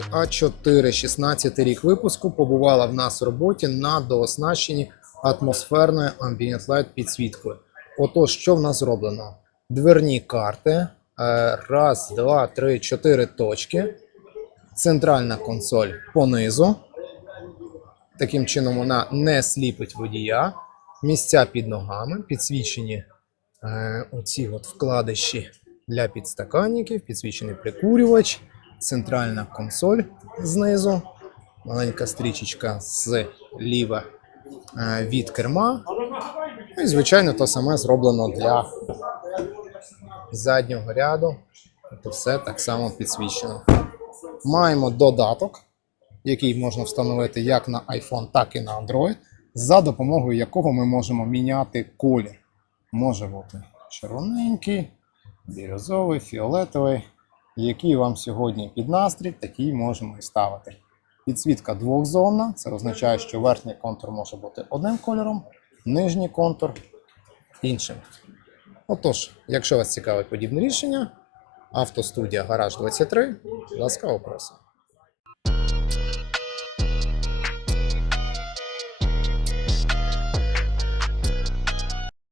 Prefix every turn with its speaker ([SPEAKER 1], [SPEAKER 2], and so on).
[SPEAKER 1] А4, 16 рік випуску, побувала в нас в роботі на дооснащенні атмосферною Ambient Light підсвіткою. Отож, що в нас зроблено? Дверні карти. е, Раз, два, три, чотири точки. Центральна консоль понизу. Таким чином вона не сліпить водія. Місця під ногами, підсвічені е, оці от вкладиші для підстаканників, підсвічений прикурювач, центральна консоль знизу, маленька стрічечка зліва е, від керма. Ну і, звичайно, то саме зроблено для заднього ряду. Тобто все так само підсвічено. Маємо додаток, який можна встановити як на iPhone, так і на Android, за допомогою якого ми можемо міняти колір. Може бути червоненький, бірюзовий, фіолетовий. Який вам сьогодні під настрій, такий можемо і ставити. Підсвітка двохзонна, це означає, що верхній контур може бути одним кольором, нижній контур іншим. Отож, якщо вас цікавить подібне рішення, автостудія Гараж 23, ласкаво просимо.